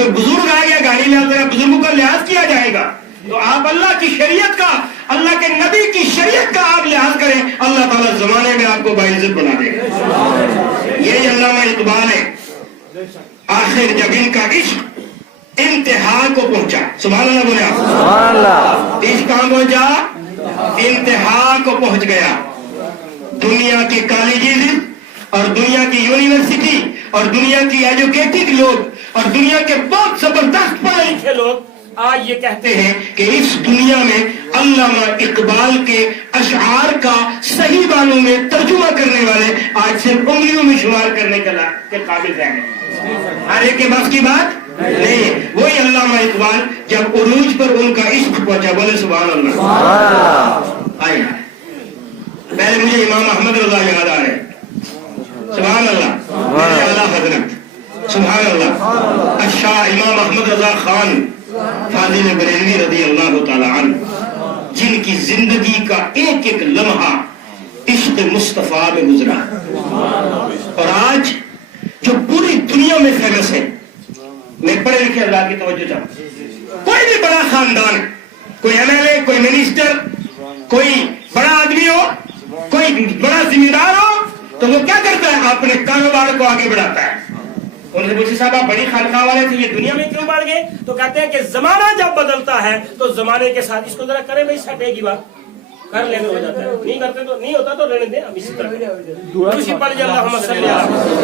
کوئی بزرگ آ گیا گاڑی میں ذرا بزرگوں کا لحاظ کیا جائے گا، تو آپ اللہ کی شریعت کا، اللہ کے نبی کی شریعت کا آپ لحاظ کریں، اللہ تعالیٰ زمانے میں آپ کو باعزت بنا دے گا۔ یہی علامہ اقبال ہے، آخر جب ان کا عشق انتہا کو پہنچا، سبحان اللہ بولے آپ، سبحان اللہ، عشق کہاں پہنچا؟ انتہا کو پہنچ گیا۔ دنیا کے کالجز اور دنیا کی یونیورسٹی اور دنیا کی ایجوکیٹڈ لوگ اور دنیا کے بہت زبردست پڑھے لکھے لوگ آج یہ کہتے ہیں کہ اس دنیا میں علامہ اقبال کے اشعار کا صحیح معنوں میں ترجمہ کرنے والے آج صرف انگلیوں میں شمار کرنے کے قابل رہ گئے۔ ہر ایک کے بس کی بات نہیں۔ وہی علامہ اقبال جب عروج پر ان کا عشق پہنچا، بولے سبحان اللہ۔ آئے پہلے مجھے امام احمد رضا یاد آ رہے، سبحان اللہ، میرے اعلیٰ حضرت، سبحان اللہ، الشاہ امام احمد رضا خان فاضل بریلوی رضی اللہ تعالی عنہ، جن کی زندگی کا ایک ایک لمحہ عشق مصطفیٰ میں گزرا، اور آج جو پوری دنیا میں فیمس ہے۔ میں پڑھے لکھے اللہ کی توجہ چاہوں، کوئی بھی بڑا خاندان، کوئی ایم ایل اے، کوئی منسٹر، کوئی بڑا آدمی ہو، کوئی بڑا ذمہ دار ہو، تو وہ کیا کرتا ہے؟ اپنے کاروبار کو آگے بڑھاتا ہے۔ ان سے پوچھے صاحب آپ بڑی خانقاہ والے تھے، یہ دنیا میں کیوں بڑھ گئے؟ تو کہتے ہیں کہ زمانہ جب بدلتا ہے تو زمانے کے ساتھ اس کو ذرا کرے بھائی سٹے کی بات کر لینے ہو جاتا ہے، نہیں کرتے تو نہیں ہوتا تو رہنے دیں۔ اب اسی طرح دوسری پڑھ جائے اللہم صلی علی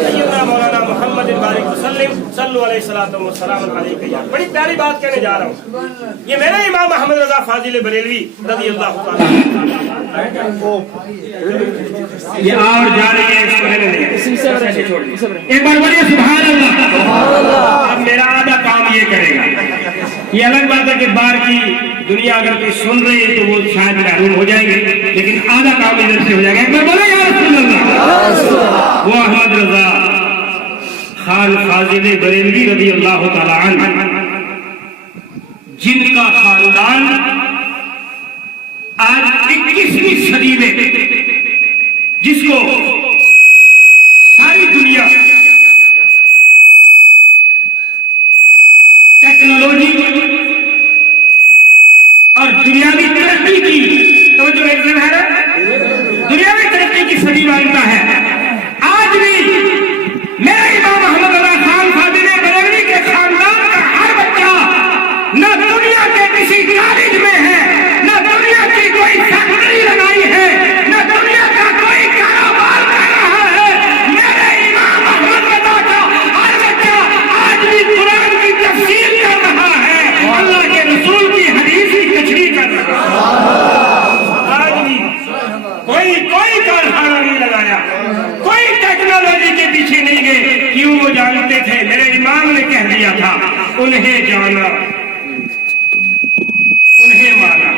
سیدنا مولانا محمد بارک وسلم صلو علیہ الصلوۃ والسلام علیہ یا۔ بڑی پیاری بات کہنے جا رہا ہوں، یہ میرے امام احمد رضا فاضل بریلوی رضی اللہ تعالیٰ، یہ اور جا رہی ہے اس کو رہنے دیں، ایک بار بڑھئے سبحان اللہ۔ اب میرا آدھا کام یہ کرے گا، یہ الگ بات ہے کہ باہر کی دنیا اگر کوئی سن رہی ہے تو وہ شاید محروم ہو جائیں گے، لیکن آدھا کام ادھر سے ہو جائے گا۔ ایک بار بولے یا رسول اللہ۔ وہ احمد رضا خان فاضل بریلوی رضی اللہ تعالی عنہ، جن کا خاندان آج 21ویں صدی میں جس کو ساری دنیا ٹیکنالوجی اور دنیاوی ترقی کی توجہ ہے نا، دنیاوی ترقی کی صدی مانتا ہے، آج بھی میرے امام احمد رضا خان فاضل بریلوی کے خاندان کا ہر بچہ نہ دنیا کے کسی کالج میں ہے، نہ دنیا کی کوئی فیکٹری لگائی ہے، نہ دنیا کا کوئی کاروبار کر رہا ہے۔ میرے امام احمد رضا کا ہر بچہ آج بھی قرآن کی تفسیر کر رہا ہے، اللہ کے رسول کی حدیث کی کچھری کر رہا ہے۔ آج بھی کوئی کارخانہ نہیں لگایا، کوئی ٹیکنالوجی کے پیچھے نہیں گئے، کیوں؟ وہ جانتے تھے، میرے امام نے کہہ دیا تھا، انہیں جانا انہیں مانا،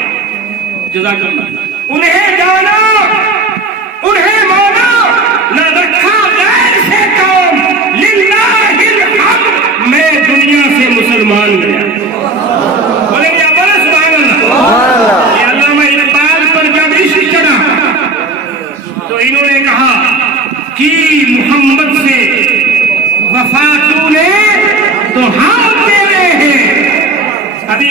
جزاک اللہ، انہیں جانا انہیں مانا، نہ رکھا غیر سے کام، للہ الحمد، میں دنیا سے مسلمان گیا۔ بولے کیا بولے سبحان اللہ۔ یہ علامہ اقبال پر جب عشق چڑھا تو انہوں نے کہا کہ محمد سے وفا تو نے تو ہم تیرے ہیں۔ ابھی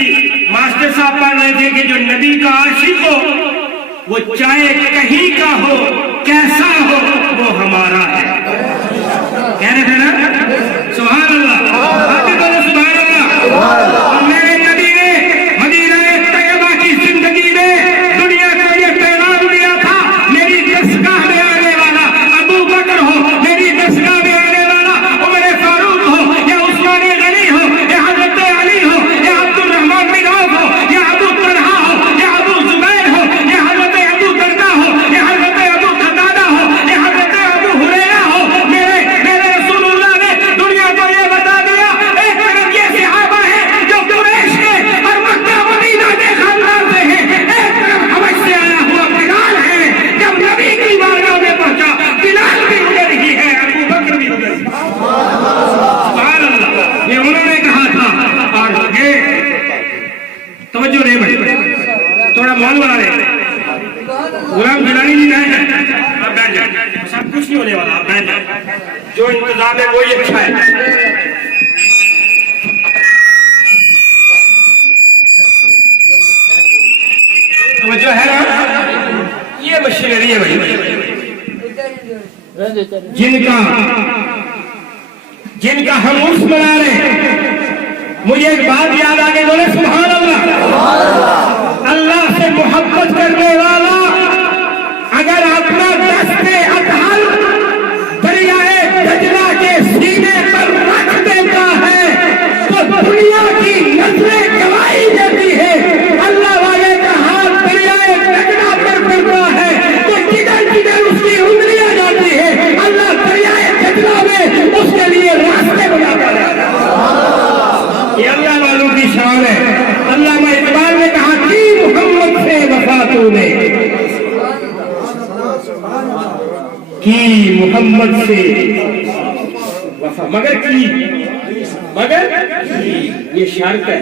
ماسٹر صاحب پڑھ رہے تھے کہ جو نبی کا عاشق ہو وہ چاہے کہیں کا ہو کیسا ہو وہ ہمارا ہے، کہہ رہے تھے نا، سبحان اللہ۔ آپ بھی بولے سبحان اللہ۔ اور میرے نبی نے مدینہ طیبہ کی زندگی میں دنیا کو یہ پیغام دیا تھا، میری دستگاہ میں آنے والا ابو بکر ہو، میری دستگاہ میں آنے والا عمر فاروق ہو، یا عثمان غنی ہو، یا حضرت علی ہو، یا عبد الرحمن بن عوف ہو، یا ابو طلحہ ہو، یا ابو زبیر ہو، یا حضرت ابو دردہ ہو، یا حضرت ابو قتادہ ہو، یا حضرت ابو ہریرہ ہو، میرے رسول اللہ نے دنیا کو یہ بتا دیا، ایک طرف یہ صحابہ ہیں جو قریش کے اور مکہ مدینہ کے خاندان سے ہیں، ایک طرف حبش سے آیا ہوا بلال ہے۔ جب نبی کی بارگاہ میں پہنچا، بلال بھی ادھر ہی ہے، ابو بکر بھی ادھر ہی ہے۔ سبحان اللہ، یہ انہوں نے کہا تھا۔ اور یہ توجہ نہیں بڑی، تھوڑا مول بنا رہے غلام گیلانی جی بیٹھ جائیں، آپ بیٹھ جائیں، سب کچھ نہیں ہونے والا، آپ بیٹھ جائیں، جو انتظام ہے وہی اچھا ہے۔ بتائیے بھائی جن کا ہم عرس منا رہے ہیں، مجھے ایک بات یاد آ گئی، بولے سبحان اللہ۔ اللہ سے محبت کرنے والا اگر اپنا دست اطہر دریائے دجلہ کے سینے پر رکھ دیتا ہے تو دنیا کی نظریں گواہی دیتی ہے، اللہ والے کا ہاتھ دریائے دجلہ پر پڑتا ہے تو جدھر جدھر اس کی انگلیاں جاتی ہے اللہ دریائے دجلہ میں اس کے لیے راستے بناتا ہے۔ یہ اللہ والوں کی شان ہے۔ علامہ اقبال نے کہا کہ محمد سے وفا تو نے کی، محمد سے وفا مگر یہ شرط ہے،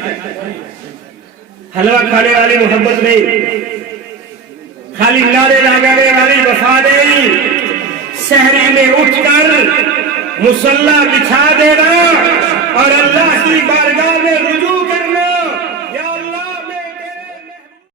حلوہ کھانے والی محبت نہیں، خالی نعرے لگانے والی وفا نہیں، سحری میں اٹھ کر مصلی بچھا دینا اور اللہ کی بارگاہ